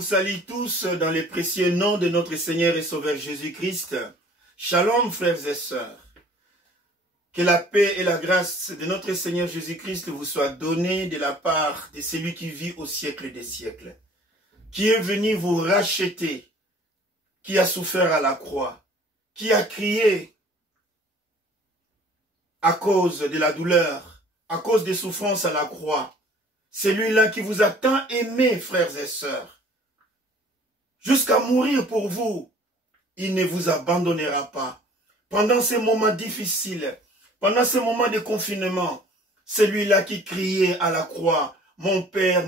Salut tous dans les précieux noms de notre Seigneur et Sauveur Jésus-Christ. Shalom frères et sœurs. Que la paix et la grâce de notre Seigneur Jésus-Christ vous soient données de la part de celui qui vit au siècle des siècles, qui est venu vous racheter, qui a souffert à la croix, qui a crié à cause de la douleur, à cause des souffrances à la croix. Celui-là qui vous a tant aimé, frères et sœurs, jusqu'à mourir pour vous, il ne vous abandonnera pas. Pendant ces moments difficiles, pendant ces moments de confinement, celui-là qui criait à la croix, mon Père,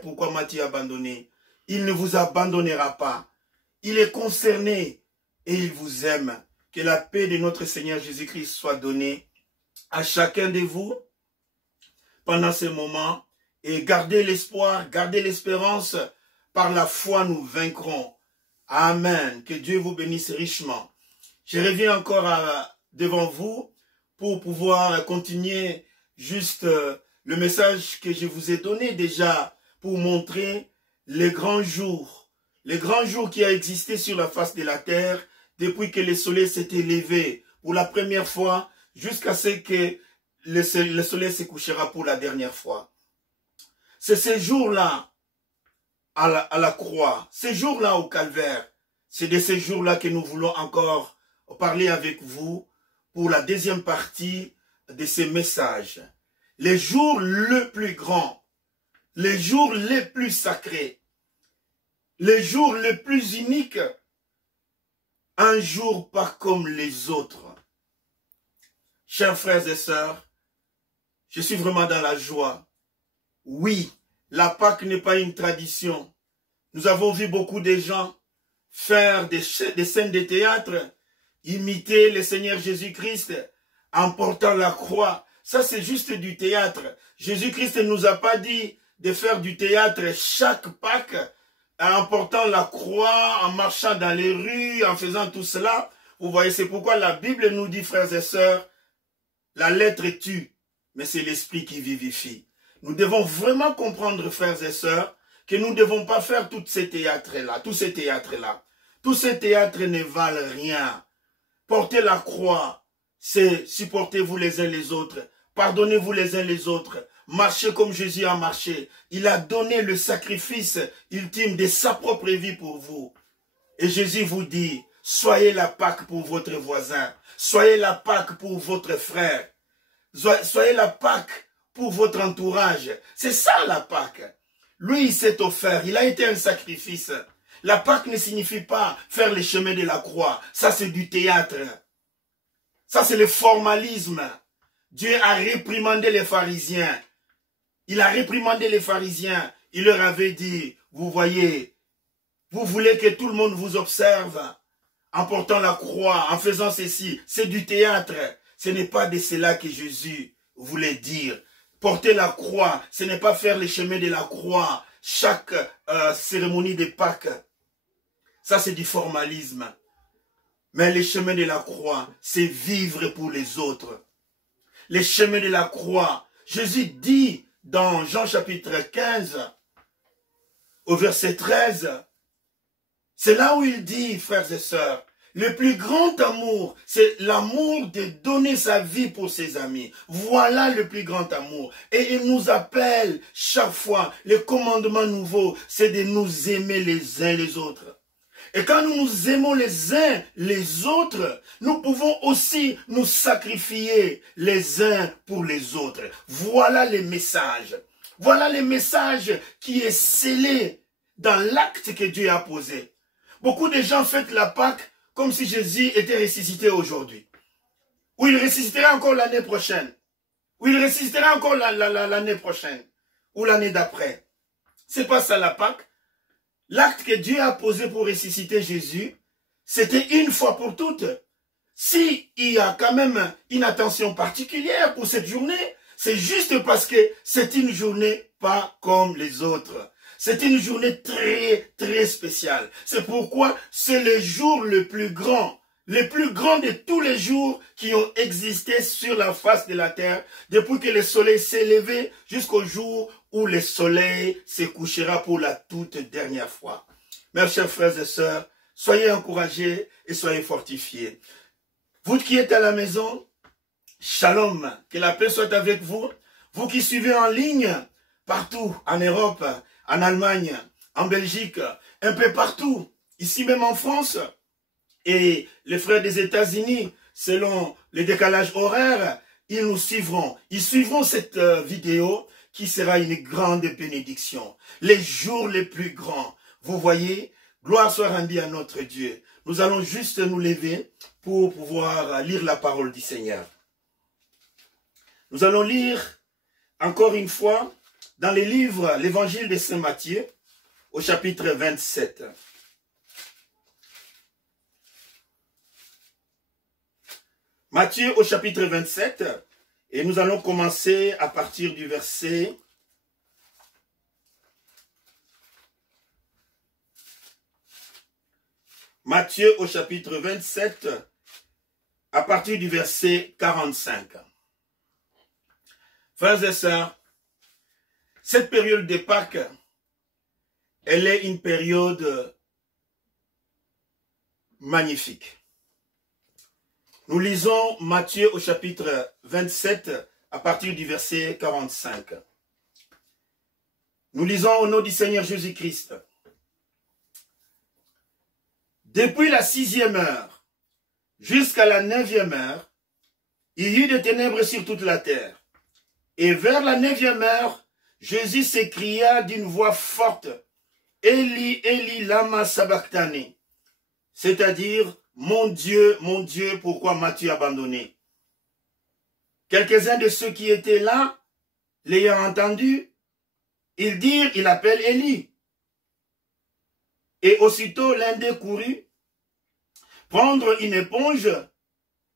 pourquoi m'as-tu abandonné? Il ne vous abandonnera pas. Il est concerné et il vous aime. Que la paix de notre Seigneur Jésus-Christ soit donnée à chacun de vous pendant ces moments. Et gardez l'espoir, gardez l'espérance. Par la foi, nous vaincrons. Amen. Que Dieu vous bénisse richement. Je reviens encore devant vous pour pouvoir continuer juste le message que je vous ai donné déjà pour montrer les grands jours qui a existé sur la face de la terre depuis que le soleil s'est élevé pour la première fois jusqu'à ce que le soleil se couchera pour la dernière fois. C'est ces jours-là à la croix, ces jours-là au calvaire, c'est de ces jours-là que nous voulons encore parler avec vous pour la deuxième partie de ces messages. Les jours les plus grands, les jours les plus sacrés, les jours les plus uniques, un jour pas comme les autres. Chers frères et sœurs, je suis vraiment dans la joie. Oui, la Pâque n'est pas une tradition. Nous avons vu beaucoup de gens faire des scènes de théâtre, imiter le Seigneur Jésus-Christ en portant la croix. Ça, c'est juste du théâtre. Jésus-Christ ne nous a pas dit de faire du théâtre chaque Pâque en portant la croix, en marchant dans les rues, en faisant tout cela. Vous voyez, c'est pourquoi la Bible nous dit, frères et sœurs, la lettre tue, mais c'est l'esprit qui vivifie. Nous devons vraiment comprendre, frères et sœurs, que nous ne devons pas faire tous ces théâtres-là, tous ces théâtres-là. Tous ces théâtres ne valent rien. Portez la croix, c'est supportez-vous les uns les autres, pardonnez-vous les uns les autres, marchez comme Jésus a marché. Il a donné le sacrifice ultime de sa propre vie pour vous. Et Jésus vous dit, soyez la Pâque pour votre voisin, soyez la Pâque pour votre frère, soyez la Pâque pour votre entourage. C'est ça la Pâque. Lui, il s'est offert, il a été un sacrifice. La Pâque ne signifie pas faire les chemins de la croix. Ça, c'est du théâtre. Ça, c'est le formalisme. Dieu a réprimandé les pharisiens. Il a réprimandé les pharisiens. Il leur avait dit, vous voyez, vous voulez que tout le monde vous observe en portant la croix, en faisant ceci. C'est du théâtre. Ce n'est pas de cela que Jésus voulait dire. Porter la croix, ce n'est pas faire les chemins de la croix, chaque cérémonie de Pâques. Ça, c'est du formalisme. Mais les chemins de la croix, c'est vivre pour les autres. Les chemins de la croix, Jésus dit dans Jean chapitre 15, au verset 13, c'est là où il dit, frères et sœurs, le plus grand amour, c'est l'amour de donner sa vie pour ses amis. Voilà le plus grand amour. Et il nous appelle chaque fois, le commandement nouveau, c'est de nous aimer les uns les autres. Et quand nous nous aimons les uns les autres, nous pouvons aussi nous sacrifier les uns pour les autres. Voilà les messages. Voilà les messages qui est scellé dans l'acte que Dieu a posé. Beaucoup de gens fêtent la Pâque comme si Jésus était ressuscité aujourd'hui. Ou il ressuscitera encore l'année prochaine. Ou il ressuscitera encore l'année prochaine. Ou l'année d'après. C'est pas ça la Pâque. L'acte que Dieu a posé pour ressusciter Jésus, c'était une fois pour toutes. Si il y a quand même une attention particulière pour cette journée, c'est juste parce que c'est une journée pas comme les autres. C'est une journée très, très spéciale. C'est pourquoi c'est le jour le plus grand de tous les jours qui ont existé sur la face de la terre, depuis que le soleil s'est levé jusqu'au jour où le soleil se couchera pour la toute dernière fois. Mes chers frères et sœurs, soyez encouragés et soyez fortifiés. Vous qui êtes à la maison, shalom, que la paix soit avec vous. Vous qui suivez en ligne, partout, en Europe, en Allemagne, en Belgique, un peu partout, ici même en France, et les frères des États-Unis, selon le décalage horaire, ils nous suivront. Ils suivront cette vidéo qui sera une grande bénédiction. Les jours les plus grands. Vous voyez, gloire soit rendue à notre Dieu. Nous allons juste nous lever pour pouvoir lire la parole du Seigneur. Nous allons lire encore une fois dans les livres, l'évangile de Saint Matthieu, au chapitre 27. Matthieu au chapitre 27, et nous allons commencer à partir du verset Matthieu au chapitre 27, à partir du verset 45. Frères et sœurs, cette période de Pâques, elle est une période magnifique. Nous lisons Matthieu au chapitre 27 à partir du verset 45. Nous lisons au nom du Seigneur Jésus-Christ. Depuis la 6e heure jusqu'à la 9e heure, il y eut des ténèbres sur toute la terre. Et vers la 9e heure, Jésus s'écria d'une voix forte, « Eli, Eli, lama sabachthani » c'est-à-dire, mon Dieu, pourquoi m'as-tu abandonné? Quelques-uns de ceux qui étaient là, l'ayant entendu, ils dirent, il appelle Élie. Et aussitôt l'un d'eux courut, prendre une éponge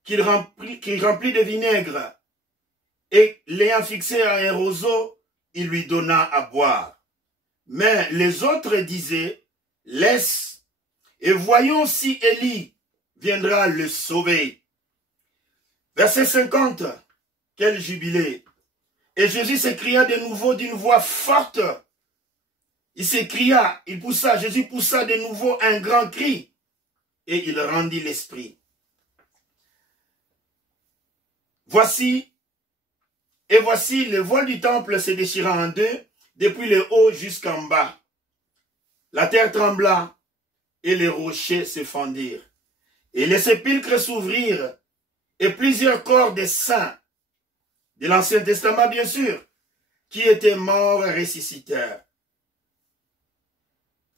qu'il remplit de vinaigre, et l'ayant fixé à un roseau, il lui donna à boire. Mais les autres disaient, laisse, et voyons si Élie viendra le sauver. Verset 50, quel jubilé. Et Jésus s'écria de nouveau d'une voix forte. Il s'écria, Jésus poussa de nouveau un grand cri, et il rendit l'esprit. Voici, le voile du temple se déchira en deux, depuis le haut jusqu'en bas. La terre trembla, et les rochers se fendirent. Et les sépulcres s'ouvrirent, et plusieurs corps des saints, de l'Ancien Testament bien sûr, qui étaient morts ressuscitèrent.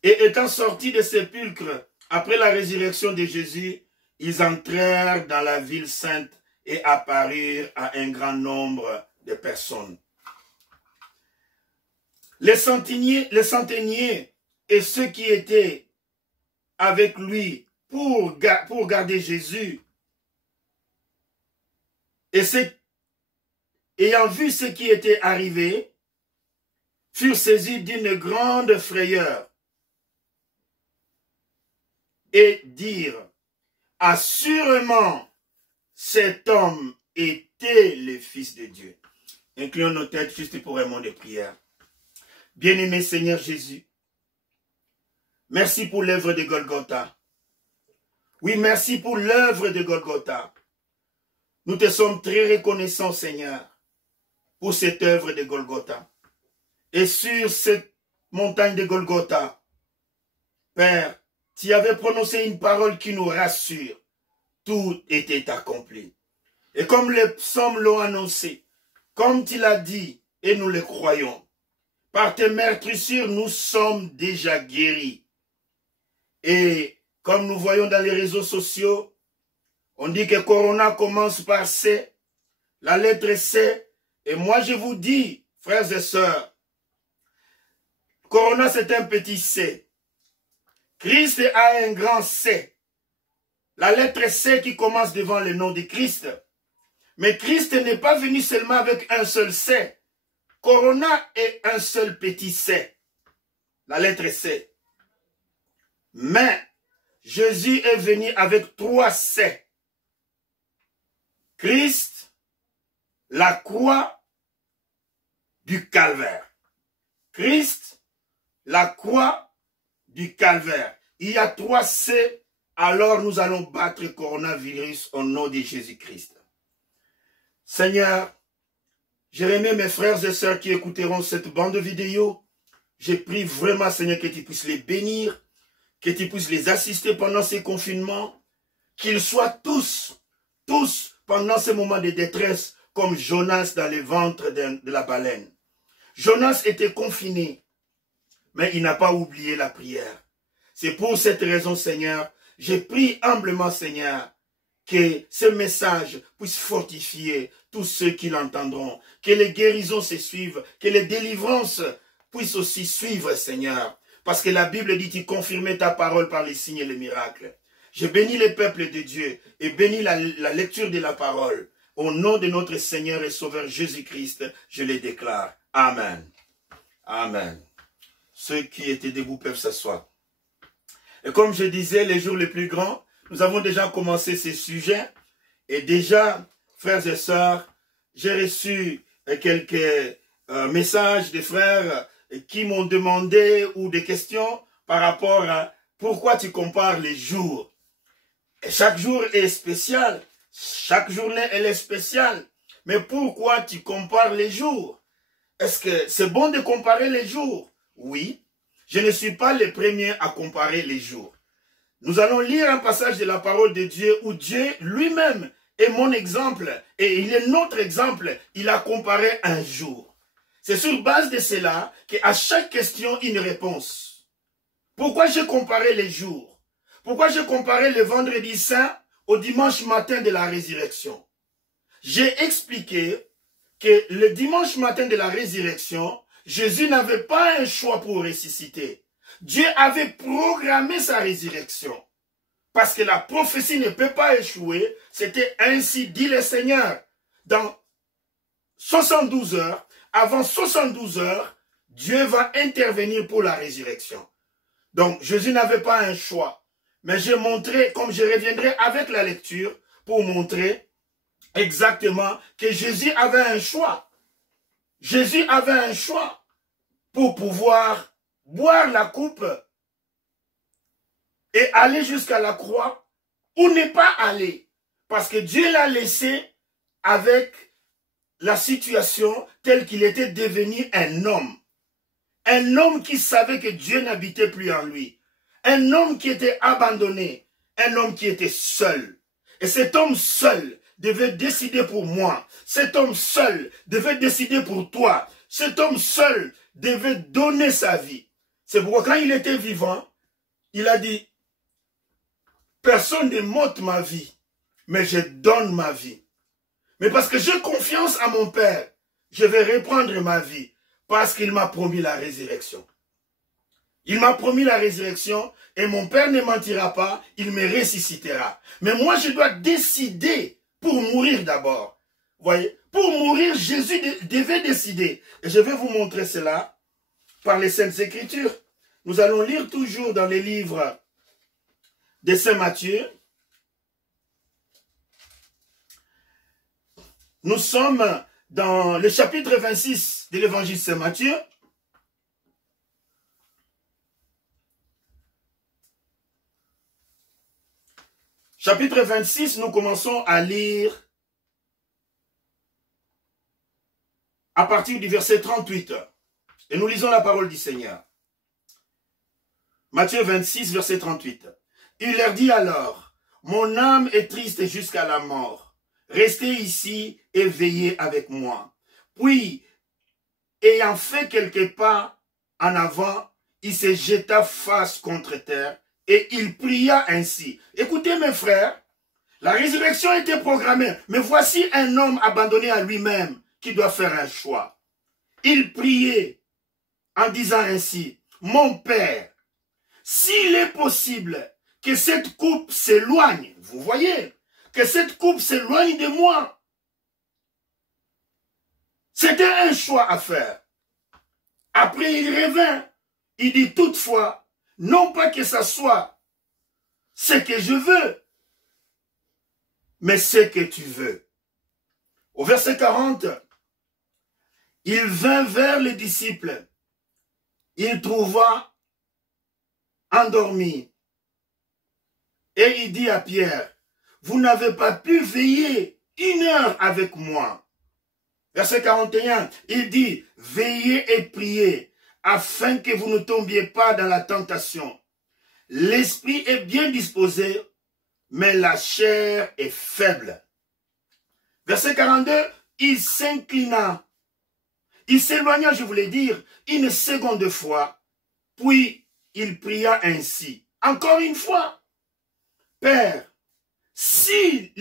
Et étant sortis des sépulcres, après la résurrection de Jésus, ils entrèrent dans la ville sainte et apparurent à un grand nombre de personnes. Les centeniers et ceux qui étaient avec lui pour garder Jésus, et ayant vu ce qui était arrivé, furent saisis d'une grande frayeur et dirent, assurément, cet homme était le Fils de Dieu. Inclinons nos têtes juste pour un mot de prière. Bien-aimé Seigneur Jésus, merci pour l'œuvre de Golgotha. Oui, merci pour l'œuvre de Golgotha. Nous te sommes très reconnaissants, Seigneur, pour cette œuvre de Golgotha. Et sur cette montagne de Golgotha, Père, tu avais prononcé une parole qui nous rassure. Tout était accompli. Et comme les psaumes l'ont annoncé, comme tu l'as dit, et nous le croyons, par tes meurtrissures, nous sommes déjà guéris. Et comme nous voyons dans les réseaux sociaux, on dit que Corona commence par C, la lettre C, et moi je vous dis, frères et sœurs, Corona, c'est un petit C. Christ a un grand C. La lettre C qui commence devant le nom de Christ. Mais Christ n'est pas venu seulement avec un seul C. Corona est un seul petit C. La lettre C. Mais Jésus est venu avec 3 C. Christ, la croix du calvaire. Christ, la croix du calvaire. Il y a 3 C, alors nous allons battre le coronavirus au nom de Jésus-Christ. Seigneur, je remets mes frères et sœurs qui écouteront cette bande vidéo. Je prie vraiment, Seigneur, que tu puisses les bénir, que tu puisses les assister pendant ces confinements, qu'ils soient tous, pendant ces moments de détresse, comme Jonas dans le ventre de la baleine. Jonas était confiné, mais il n'a pas oublié la prière. C'est pour cette raison, Seigneur, je prie humblement, Seigneur, que ce message puisse fortifier tous ceux qui l'entendront, que les guérisons se suivent, que les délivrances puissent aussi suivre, Seigneur. Parce que la Bible dit, tu confirmais ta parole par les signes et les miracles. Je bénis les peuples de Dieu et bénis la lecture de la parole. Au nom de notre Seigneur et Sauveur Jésus-Christ, je les déclare. Amen. Amen. Ceux qui étaient debout peuvent s'asseoir. Et comme je disais, les jours les plus grands, nous avons déjà commencé ces sujets. Et déjà, frères et sœurs, j'ai reçu quelques messages des frères qui m'ont demandé ou des questions par rapport à pourquoi tu compares les jours. Et chaque jour est spécial. Chaque journée, elle est spéciale. Mais pourquoi tu compares les jours? Est-ce que c'est bon de comparer les jours? Oui. Je ne suis pas le premier à comparer les jours. Nous allons lire un passage de la parole de Dieu où Dieu lui-même est mon exemple et il est notre exemple. Il a comparé un jour. C'est sur base de cela qu'à chaque question, une réponse. Pourquoi j'ai comparé les jours? Pourquoi j'ai comparé le vendredi saint au dimanche matin de la résurrection? J'ai expliqué que le dimanche matin de la résurrection, Jésus n'avait pas un choix pour ressusciter. Dieu avait programmé sa résurrection. Parce que la prophétie ne peut pas échouer. C'était ainsi dit le Seigneur. Dans 72 heures, avant 72 heures, Dieu va intervenir pour la résurrection. Donc Jésus n'avait pas un choix. Mais j'ai montré, comme je reviendrai avec la lecture, pour montrer exactement que Jésus avait un choix. Jésus avait un choix pour pouvoir boire la coupe et aller jusqu'à la croix ou ne pas aller. Parce que Dieu l'a laissé avec la situation telle qu'il était devenu un homme. Un homme qui savait que Dieu n'habitait plus en lui. Un homme qui était abandonné. Un homme qui était seul. Et cet homme seul devait décider pour moi. Cet homme seul devait décider pour toi. Cet homme seul devait donner sa vie. C'est pourquoi quand il était vivant, il a dit, personne ne m'ôte ma vie, mais je donne ma vie. Mais parce que j'ai confiance à mon Père, je vais reprendre ma vie, parce qu'il m'a promis la résurrection. Il m'a promis la résurrection, et mon Père ne mentira pas, il me ressuscitera. Mais moi, je dois décider pour mourir d'abord. Vous voyez, pour mourir, Jésus devait décider. Et je vais vous montrer cela par les Saintes Écritures. Nous allons lire toujours dans les livres de Saint Matthieu. Nous sommes dans le chapitre 26 de l'évangile Saint Matthieu. Chapitre 26, nous commençons à lire à partir du verset 38. Et nous lisons la parole du Seigneur. Matthieu 26, verset 38. Il leur dit alors, mon âme est triste jusqu'à la mort. Restez ici et veillez avec moi. Puis, ayant fait quelques pas en avant, il se jeta face contre terre et il pria ainsi. Écoutez mes frères, la résurrection était programmée, mais voici un homme abandonné à lui-même qui doit faire un choix. Il priait en disant ainsi, mon Père, s'il est possible que cette coupe s'éloigne, vous voyez, que cette coupe s'éloigne de moi. C'était un choix à faire. Après, il revint. Il dit toutefois, non pas que ça soit ce que je veux, mais ce que tu veux. Au verset 40, il vint vers les disciples. Il trouva endormi. Et il dit à Pierre, vous n'avez pas pu veiller 1 heure avec moi. Verset 41, il dit, veillez et priez, afin que vous ne tombiez pas dans la tentation. L'esprit est bien disposé, mais la chair est faible. Verset 42, il s'inclina. Il s'éloigna, je voulais dire, une seconde fois, puis il pria ainsi. Encore une fois, Père, s'il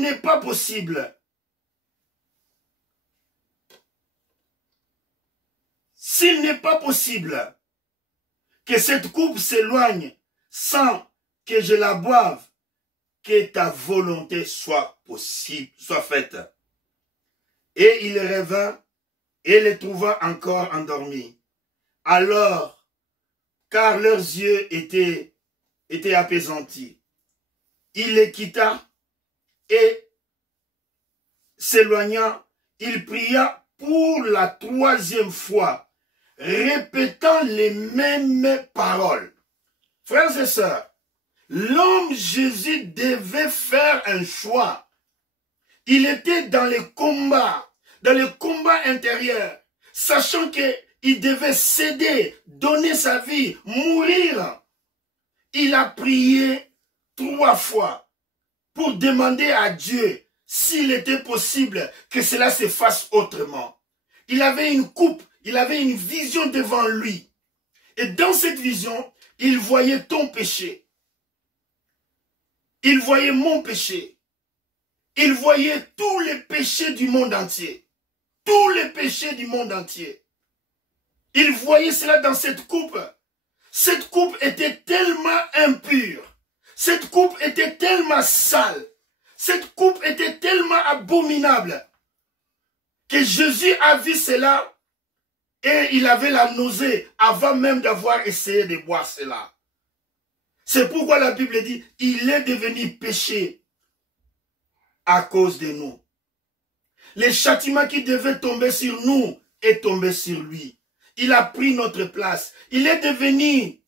n'est pas possible, que cette coupe s'éloigne sans que je la boive, que ta volonté soit possible, soit faite. Et il revint et les trouva encore endormis. Alors, car leurs yeux étaient apaisantis, il les quitta et s'éloignant, il pria pour la 3e fois, répétant les mêmes paroles. Frères et sœurs, l'homme Jésus devait faire un choix. Il était dans le combat intérieur, sachant qu'il devait céder, donner sa vie, mourir. Il a prié 3 fois pour demander à Dieu s'il était possible que cela se fasse autrement. Il avait une coupe, il avait une vision devant lui. Et dans cette vision, il voyait ton péché. Il voyait mon péché. Il voyait tous les péchés du monde entier. Tous les péchés du monde entier. Il voyait cela dans cette coupe. Cette coupe était tellement impure. Cette coupe était tellement sale. Cette coupe était tellement abominable que Jésus a vu cela et il avait la nausée avant même d'avoir essayé de boire cela. C'est pourquoi la Bible dit, il est devenu péché à cause de nous. Le châtiment qui devait tomber sur nous est tombé sur lui. Il a pris notre place. Il est devenu,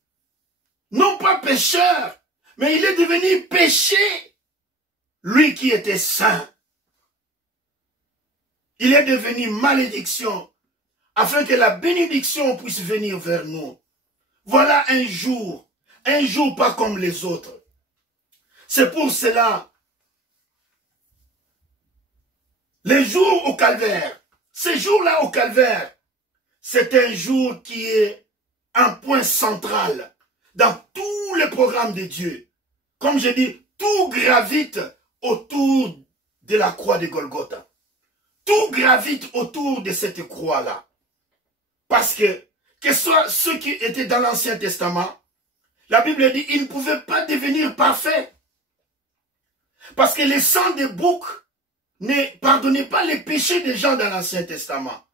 non pas pécheur, mais il est devenu péché. Lui qui était saint. Il est devenu malédiction, afin que la bénédiction puisse venir vers nous. Voilà un jour pas comme les autres. C'est pour cela, les jours au calvaire, ces jours-là au calvaire, c'est un jour qui est un point central dans tous les programmes de Dieu. Comme je dis, tout gravite autour de la croix de Golgotha. Tout gravite autour de cette croix-là. Parce que ce soit ceux qui étaient dans l'Ancien Testament, la Bible dit ils ne pouvaient pas devenir parfaits. Parce que le sang des boucs ne pardonnait pas les péchés des gens dans l'Ancien Testament.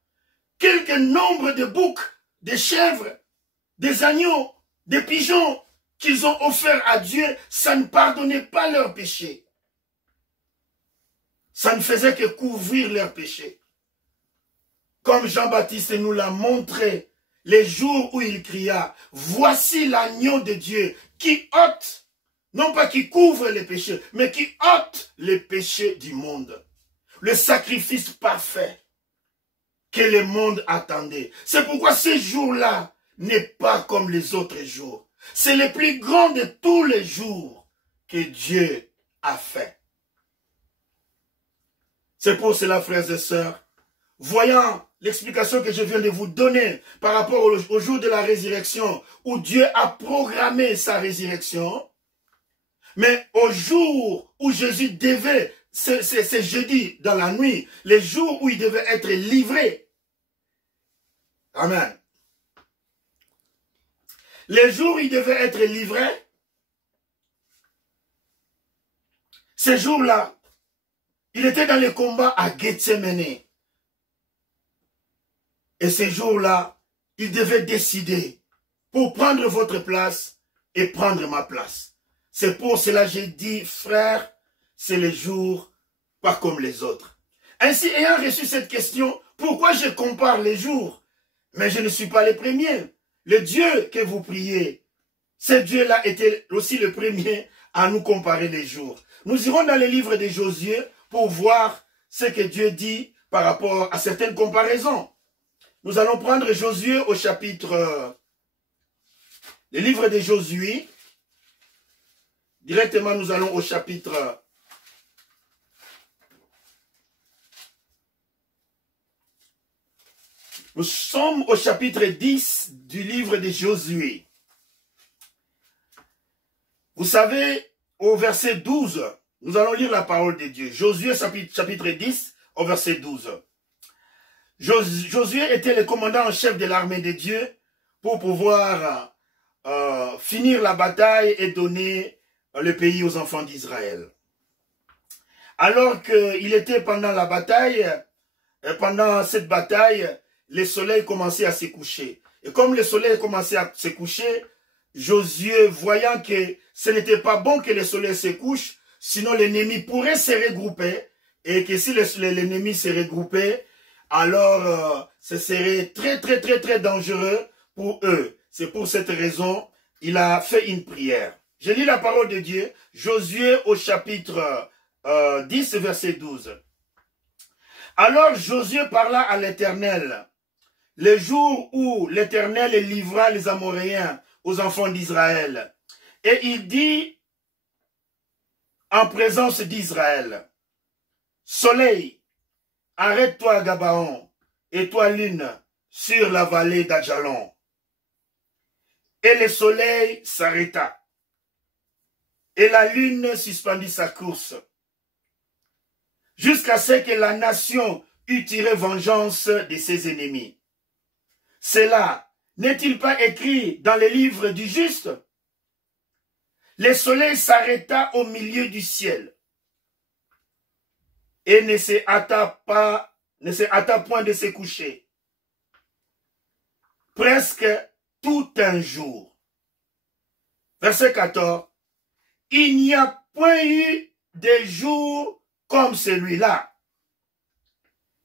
Quelque nombre de boucs, de chèvres, des agneaux, des pigeons qu'ils ont offerts à Dieu, ça ne pardonnait pas leurs péchés. Ça ne faisait que couvrir leurs péchés. Comme Jean-Baptiste nous l'a montré les jours où il cria, voici l'agneau de Dieu qui ôte, non pas qui couvre les péchés, mais qui ôte les péchés du monde. Le sacrifice parfait que le monde attendait. C'est pourquoi ce jour-là n'est pas comme les autres jours. C'est le plus grand de tous les jours que Dieu a fait. C'est pour cela, frères et sœurs, voyant l'explication que je viens de vous donner par rapport au jour de la résurrection, où Dieu a programmé sa résurrection, mais au jour où Jésus devait, c'est jeudi dans la nuit, les jours où il devait être livré. Amen. Les jours où il devait être livré, ces jours-là, il était dans les combats à Gethsemane. Et ces jours-là, il devait décider pour prendre votre place et prendre ma place. C'est pour cela que j'ai dit, frère, c'est les jours pas comme les autres. Ainsi, ayant reçu cette question, pourquoi je compare les jours? Mais je ne suis pas le premier. Le Dieu que vous priez, ce Dieu-là était aussi le premier à nous comparer les jours. Nous irons dans les livres de Josué pour voir ce que Dieu dit par rapport à certaines comparaisons. Nous allons prendre Josué au chapitre... le livre de Josué. Directement, nous allons au chapitre... Nous sommes au chapitre 10 du livre de Josué. Vous savez, au verset 12, nous allons lire la parole de Dieu. Josué chapitre 10 au verset 12. Josué était le commandant en chef de l'armée de Dieu pour pouvoir finir la bataille et donner le pays aux enfants d'Israël. Alors qu'il était pendant la bataille, pendant cette bataille, le soleil commençait à se coucher. Et comme le soleil commençait à se coucher, Josué, voyant que ce n'était pas bon que le soleil se couche, sinon l'ennemi pourrait se regrouper, et que si l'ennemi se regroupait, alors ce serait très dangereux pour eux. C'est pour cette raison, il a fait une prière. Je lis la parole de Dieu, Josué au chapitre 10, verset 12. Alors Josué parla à l'Éternel, le jour où l'Éternel livra les Amoréens aux enfants d'Israël. Et il dit en présence d'Israël, soleil, arrête-toi à Gabaon, et toi lune, sur la vallée d'Ajalon. Et le soleil s'arrêta, et la lune suspendit sa course, jusqu'à ce que la nation eût tiré vengeance de ses ennemis. Cela n'est-il pas écrit dans les livres du juste? Le soleil s'arrêta au milieu du ciel et ne se hâta point de se coucher. Presque tout un jour. Verset 14. Il n'y a point eu de jour comme celui-là,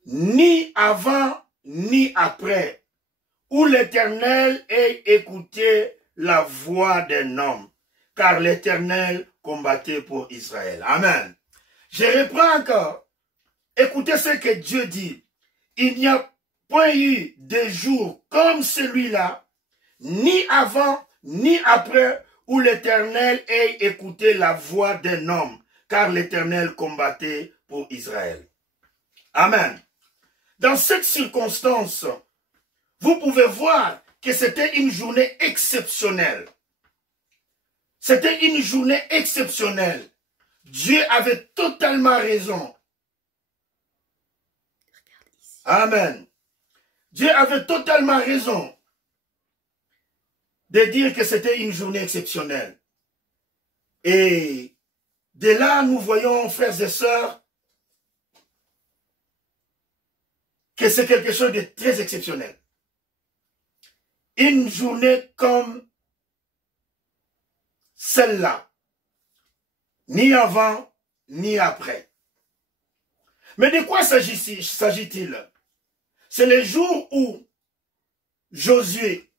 ni avant ni après, où l'Éternel ait écouté la voix d'un homme, car l'Éternel combattait pour Israël. Amen. Je reprends encore. Écoutez ce que Dieu dit. Il n'y a point eu de jour comme celui-là, ni avant, ni après, où l'Éternel ait écouté la voix d'un homme, car l'Éternel combattait pour Israël. Amen. Dans cette circonstance, vous pouvez voir que c'était une journée exceptionnelle. C'était une journée exceptionnelle. Dieu avait totalement raison. Amen. Dieu avait totalement raison de dire que c'était une journée exceptionnelle. Et de là, nous voyons, frères et sœurs, que c'est quelque chose de très exceptionnel. Une journée comme celle-là, ni avant, ni après. Mais de quoi s'agit-il? C'est le jour où Josué,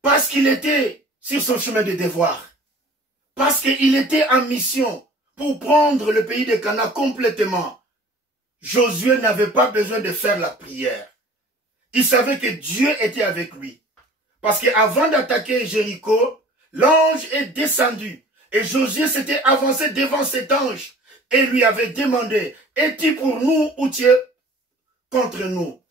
parce qu'il était sur son chemin de devoir, parce qu'il était en mission pour prendre le pays de Canaan complètement, Josué n'avait pas besoin de faire la prière. Il savait que Dieu était avec lui. Parce qu'avant d'attaquer Jéricho, l'ange est descendu. Et Josué s'était avancé devant cet ange et lui avait demandé, es-tu pour nous ou tu es contre nous?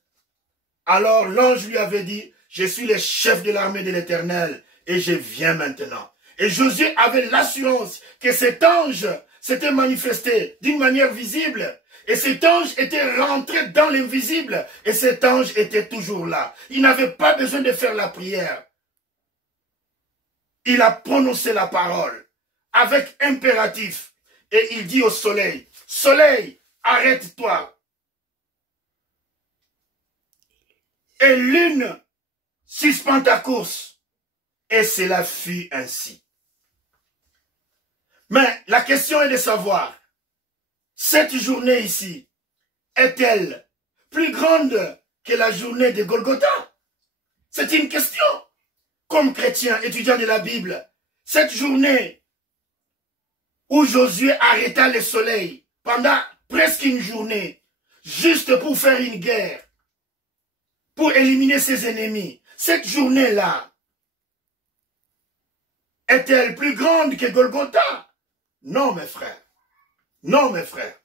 Alors l'ange lui avait dit, je suis le chef de l'armée de l'Éternel et je viens maintenant. Et Josué avait l'assurance que cet ange s'était manifesté d'une manière visible. Et cet ange était rentré dans l'invisible. Et cet ange était toujours là. Il n'avait pas besoin de faire la prière. il a prononcé la parole avec impératif. Et il dit au soleil, soleil, arrête-toi. Et lune, suspend ta course. Et cela fut ainsi. Mais la question est de savoir, cette journée ici, est-elle plus grande que la journée de Golgotha? C'est une question. Comme chrétien, étudiant de la Bible, cette journée où Josué arrêta le soleil pendant presque une journée, juste pour faire une guerre, pour éliminer ses ennemis, cette journée-là, est-elle plus grande que Golgotha? Non, mes frères. Non, mes frères.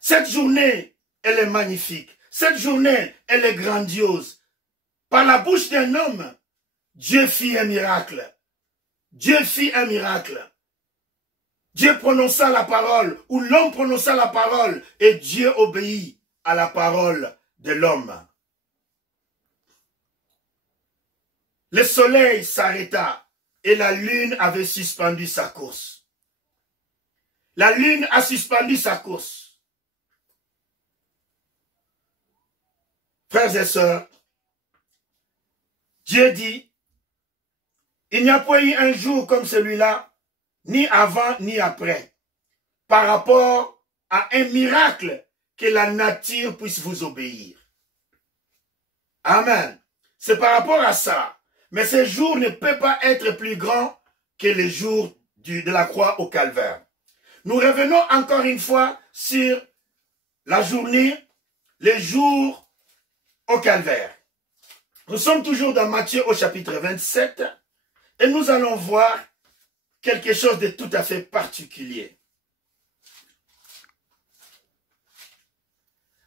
Cette journée, elle est magnifique. Cette journée, elle est grandiose. Par la bouche d'un homme, Dieu fit un miracle. Dieu fit un miracle. Dieu prononça la parole, ou l'homme prononça la parole, et Dieu obéit à la parole de l'homme. Le soleil s'arrêta et la lune avait suspendu sa course. La lune a suspendu sa course. Frères et sœurs, Dieu dit, il n'y a pas eu un jour comme celui-là, ni avant ni après, par rapport à un miracle que la nature puisse vous obéir. Amen. C'est par rapport à ça. Mais ce jour ne peut pas être plus grand que le jour de la croix au calvaire. Nous revenons encore une fois sur la journée, les jours au calvaire. Nous sommes toujours dans Matthieu au chapitre 27 et nous allons voir quelque chose de tout à fait particulier.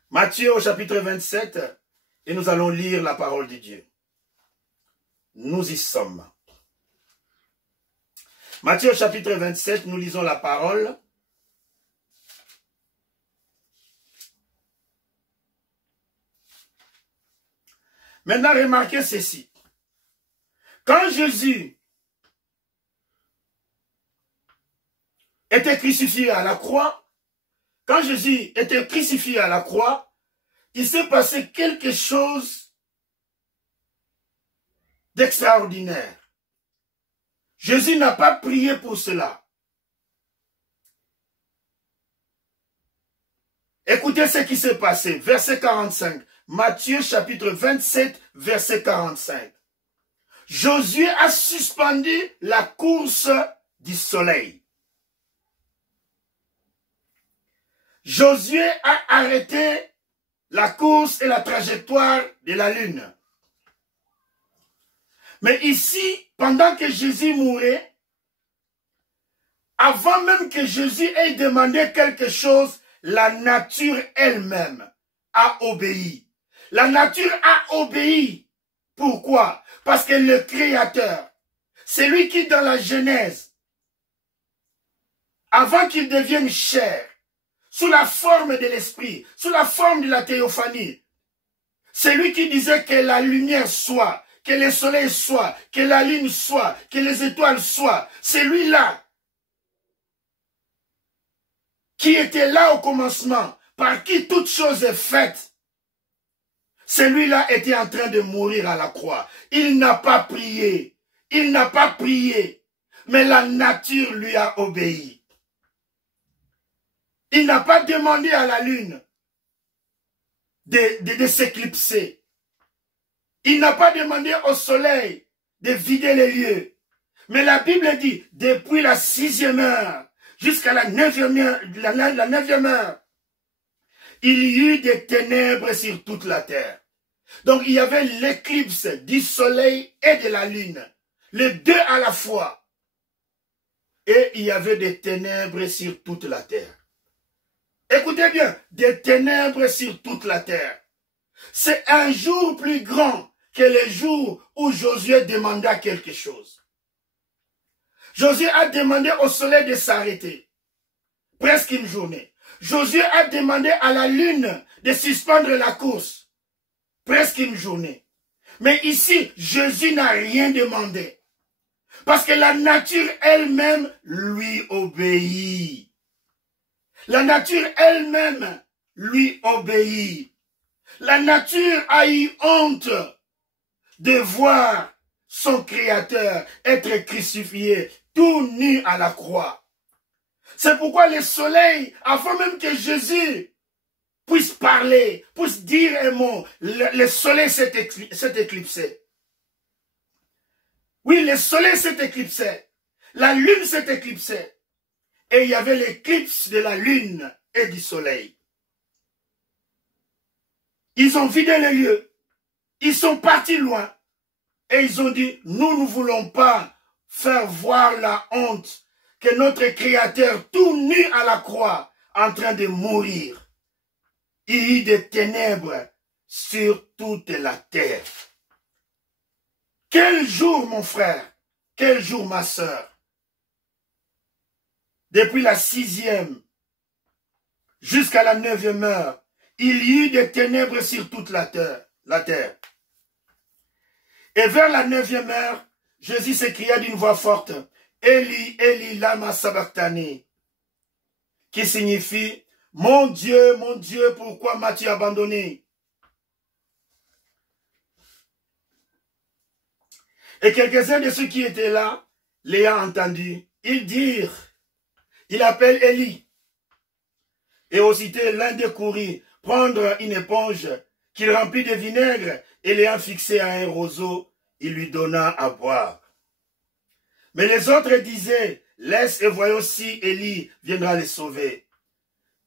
Matthieu au chapitre 27 et nous allons lire la parole de Dieu. Nous y sommes. Matthieu chapitre 27, nous lisons la parole. Maintenant, remarquez ceci. Quand Jésus était crucifié à la croix, il s'est passé quelque chose d'extraordinaire. Jésus n'a pas prié pour cela. Écoutez ce qui s'est passé. Verset 45. Matthieu chapitre 27, verset 45. Josué a suspendu la course du soleil. Josué a arrêté la course et la trajectoire de la lune. Mais ici, pendant que Jésus mourait, avant même que Jésus ait demandé quelque chose, la nature elle-même a obéi. La nature a obéi. Pourquoi? Parce que le Créateur, c'est lui qui dans la Genèse, avant qu'il devienne chair, sous la forme de l'esprit, sous la forme de la théophanie, c'est lui qui disait que la lumière soit, que le soleil soit, que la lune soit, que les étoiles soient. C'est lui-là qui était là au commencement, par qui toute chose est faite. Celui-là était en train de mourir à la croix. Il n'a pas prié. Il n'a pas prié. Mais la nature lui a obéi. Il n'a pas demandé à la lune de s'éclipser. Il n'a pas demandé au soleil de vider les lieux. Mais la Bible dit, depuis la 6e heure jusqu'à la 9e heure, il y eut des ténèbres sur toute la terre. Donc il y avait l'éclipse du soleil et de la lune, les deux à la fois. Et il y avait des ténèbres sur toute la terre. Écoutez bien, des ténèbres sur toute la terre. C'est un jour plus grand que le jour où Josué demanda quelque chose. Josué a demandé au soleil de s'arrêter. Presque une journée. Josué a demandé à la lune de suspendre la course. Presque une journée. Mais ici, Jésus n'a rien demandé. Parce que la nature elle-même lui obéit. La nature elle-même lui obéit. La nature a eu honte de voir son Créateur être crucifié, tout nu à la croix. C'est pourquoi le soleil, avant même que Jésus puisse parler, puisse dire un mot, le soleil s'est éclipsé. Oui, le soleil s'est éclipsé. La lune s'est éclipsée. Et il y avait l'éclipse de la lune et du soleil. Ils ont vidé les lieux. Ils sont partis loin. Et ils ont dit, nous ne voulons pas faire voir la honte que notre Créateur, tout nu à la croix, en train de mourir. Il y eut des ténèbres sur toute la terre. Quel jour, mon frère, quel jour, ma sœur. Depuis la 6e jusqu'à la 9e heure, il y eut des ténèbres sur toute la terre. Et vers la 9e heure, Jésus s'écria d'une voix forte, Eli, Eli, lama sabachthani, qui signifie, mon Dieu, pourquoi m'as-tu abandonné? Et quelques-uns de ceux qui étaient là, l'ayant entendu, ils dirent, il appelle Élie. Et aussitôt l'un des courut prendre une éponge qu'il remplit de vinaigre et l'ayant fixé à un roseau, il lui donna à boire. Mais les autres disaient, laisse et voyons si Élie viendra les sauver.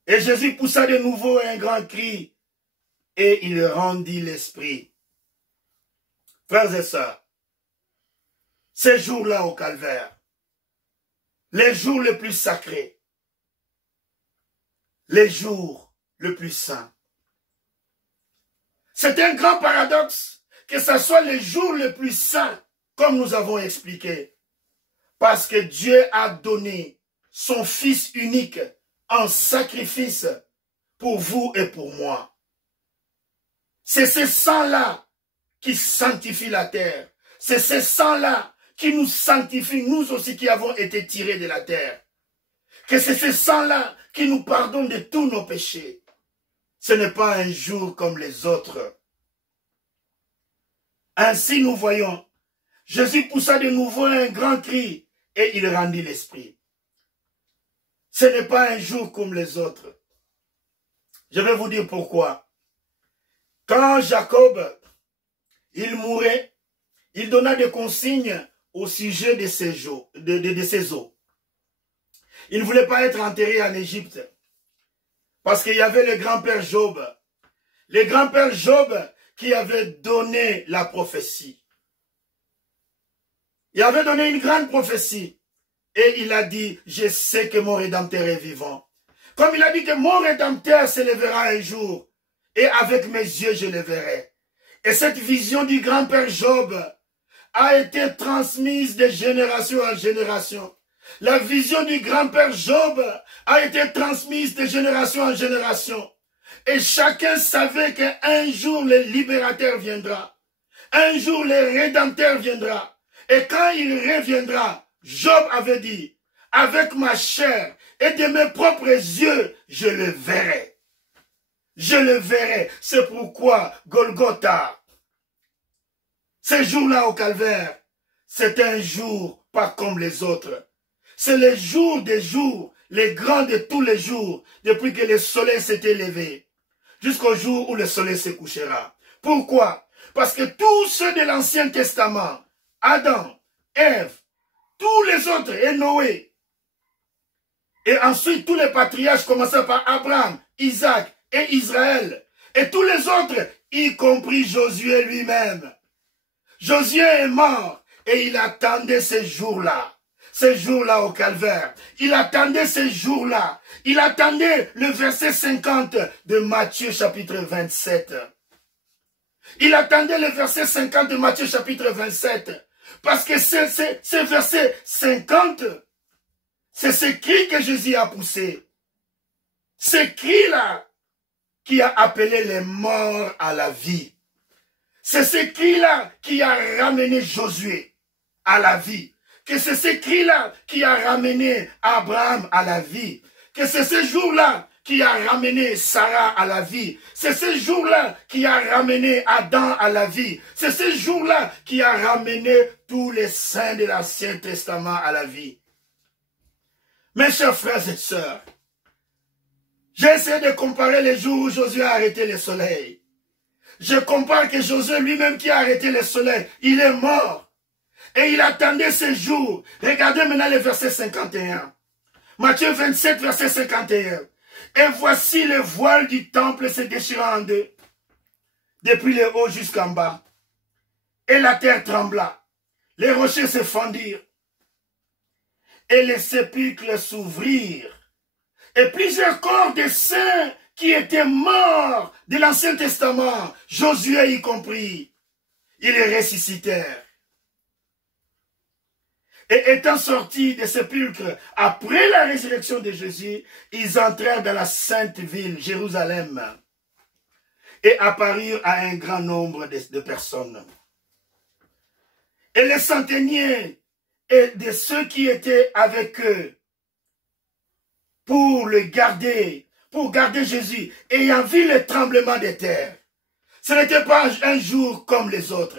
Et Jésus poussa de nouveau un grand cri et il rendit l'esprit. Frères et sœurs, ces jours-là au calvaire, les jours les plus sacrés, les jours les plus saints. C'est un grand paradoxe que ce soit les jours les plus saints, comme nous avons expliqué, parce que Dieu a donné son Fils unique en sacrifice pour vous et pour moi. C'est ce sang-là qui sanctifie la terre. C'est ce sang-là qui nous sanctifie, nous aussi qui avons été tirés de la terre. Que c'est ce sang-là qui nous pardonne de tous nos péchés. Ce n'est pas un jour comme les autres. Ainsi nous voyons, Jésus poussa de nouveau un grand cri et il rendit l'esprit. Ce n'est pas un jour comme les autres. Je vais vous dire pourquoi. Quand Jacob, il mourait, il donna des consignes au sujet de ses os. Il ne voulait pas être enterré en Égypte. Parce qu'il y avait le grand-père Job. Le grand-père Job qui avait donné la prophétie. Il avait donné une grande prophétie. Et il a dit, je sais que mon Rédempteur est vivant. Comme il a dit que mon Rédempteur se lèvera un jour. Et avec mes yeux, je le verrai. Et cette vision du grand-père Job a été transmise de génération en génération. La vision du grand-père Job a été transmise de génération en génération. Et chacun savait qu'un jour le libérateur viendra. Un jour le rédempteur viendra. Et quand il reviendra, Job avait dit, avec ma chair et de mes propres yeux, je le verrai. Je le verrai. C'est pourquoi Golgotha, ce jour-là au calvaire, c'est un jour pas comme les autres. C'est le jour des jours, les grands de tous les jours, depuis que le soleil s'était levé, jusqu'au jour où le soleil se couchera. Pourquoi? Parce que tous ceux de l'Ancien Testament, Adam, Ève, tous les autres, et Noé, et ensuite tous les patriarches, commençant par Abraham, Isaac et Israël, et tous les autres, y compris Josué lui-même. Josué est mort, et il attendait ces jours-là. Ces jours-là au calvaire. Il attendait ces jours-là. Il attendait le verset 50 de Matthieu chapitre 27. Il attendait le verset 50 de Matthieu chapitre 27. Parce que ce verset 50, c'est ce cri que Jésus a poussé. Ce cri-là qui a appelé les morts à la vie. C'est ce cri-là qui a ramené Josué à la vie. que c'est ce cri-là qui a ramené Abraham à la vie, que c'est ce jour-là qui a ramené Sarah à la vie. C'est ce jour-là qui a ramené Adam à la vie. C'est ce jour-là qui a ramené tous les saints de l'Ancien Testament à la vie. Mes chers frères et sœurs, j'essaie de comparer les jours où Josué a arrêté le soleil. Je compare que Josué lui-même qui a arrêté le soleil, il est mort. Et il attendait ce jour. Regardez maintenant le verset 51. Matthieu 27, verset 51. Et voici le voile du temple se déchirant en deux, depuis le haut jusqu'en bas. Et la terre trembla, les rochers se fendirent, et les sépulcres s'ouvrirent. Et plusieurs corps des saints qui étaient morts de l'Ancien Testament, Josué y compris, ils les ressuscitèrent. Et étant sortis des sépulcres après la résurrection de Jésus, ils entrèrent dans la sainte ville, Jérusalem, et apparurent à un grand nombre de personnes. Et les centeniers et de ceux qui étaient avec eux pour garder Jésus, ayant vu le tremblement de terre. Ce n'était pas un jour comme les autres.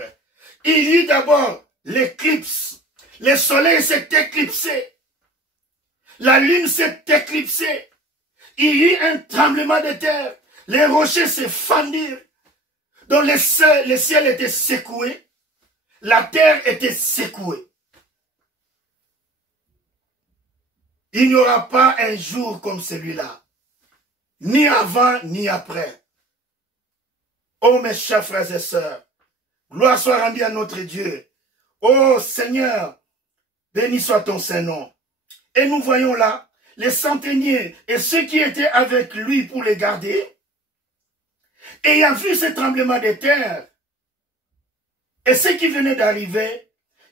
Il y eut d'abord l'éclipse. Le soleil s'est éclipsé. La lune s'est éclipsée. Il y eut un tremblement de terre. Les rochers se fendirent. Donc le ciel était secoué. La terre était secouée. Il n'y aura pas un jour comme celui-là. Ni avant, ni après. Oh mes chers frères et sœurs, gloire soit rendue à notre Dieu. Oh Seigneur, béni soit ton Saint-Nom. Et nous voyons là les centeniers et ceux qui étaient avec lui pour les garder, ayant vu ce tremblement de terre, et ceux qui venaient d'arriver,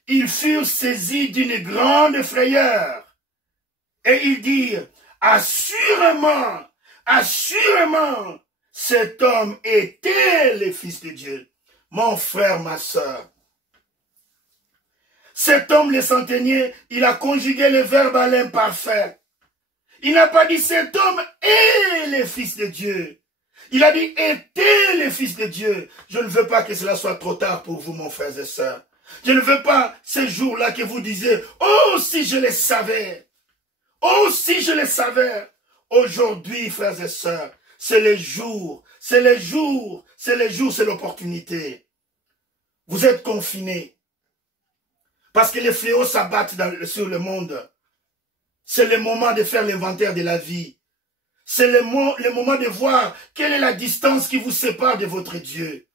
ils furent saisis d'une grande frayeur. Et ils dirent, assurément, assurément, cet homme était le Fils de Dieu. Mon frère, ma sœur. Cet homme, le centenier, il a conjugué le verbe à l'imparfait. Il n'a pas dit cet homme est le Fils de Dieu. Il a dit était le Fils de Dieu. Je ne veux pas que cela soit trop tard pour vous, mon frère et sœur. Je ne veux pas ces jours-là que vous disiez, oh, si je le savais. Oh, si je le savais. Aujourd'hui, frères et sœurs, c'est les jours, c'est les jours, c'est les jours, c'est l'opportunité. Vous êtes confinés. Parce que les fléaux s'abattent sur le monde. C'est le moment de faire l'inventaire de la vie. C'est le moment de voir quelle est la distance qui vous sépare de votre Dieu.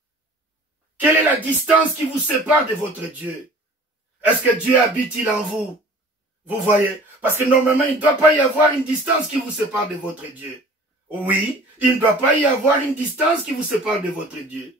Quelle est la distance qui vous sépare de votre Dieu? Est-ce que Dieu habite-t-il en vous? Vous voyez? Parce que normalement, il ne doit pas y avoir une distance qui vous sépare de votre Dieu. Oui, il ne doit pas y avoir une distance qui vous sépare de votre Dieu.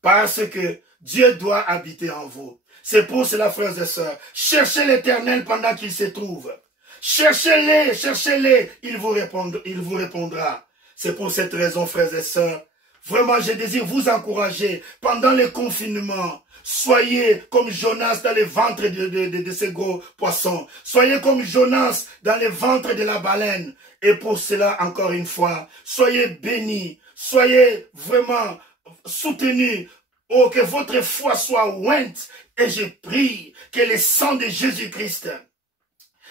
Parce que Dieu doit habiter en vous. C'est pour cela, frères et sœurs, cherchez l'Éternel pendant qu'il se trouve. Cherchez-les, cherchez-les, il vous répondra. C'est pour cette raison, frères et sœurs, vraiment, je désire vous encourager pendant le confinement. Soyez comme Jonas dans le ventre de ces gros poissons. Soyez comme Jonas dans le ventre de la baleine. Et pour cela, encore une fois, soyez bénis. Soyez vraiment soutenus. Oh, que votre foi soit ointe. Et je prie que le sang de Jésus-Christ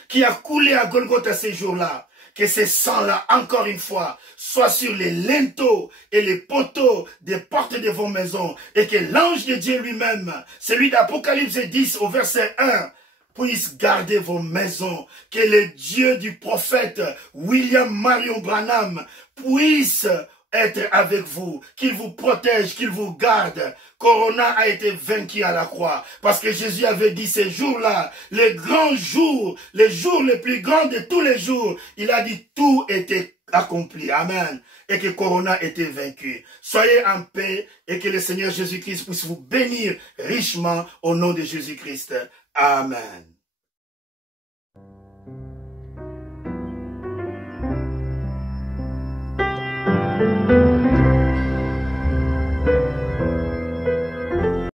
qui a coulé à Golgotha ces jours-là, que ce sang-là, encore une fois, soit sur les linteaux et les poteaux des portes de vos maisons, et que l'ange de Dieu lui-même, celui d'Apocalypse 10 au verset 1, puisse garder vos maisons, que le Dieu du prophète William Marion Branham puisse être avec vous, qu'il vous protège, qu'il vous garde. Corona a été vaincu à la croix, parce que Jésus avait dit ces jours-là, les grands jours, les jours les plus grands de tous les jours, il a dit tout était accompli. Amen. Et que Corona était vaincu. Soyez en paix et que le Seigneur Jésus-Christ puisse vous bénir richement au nom de Jésus-Christ. Amen.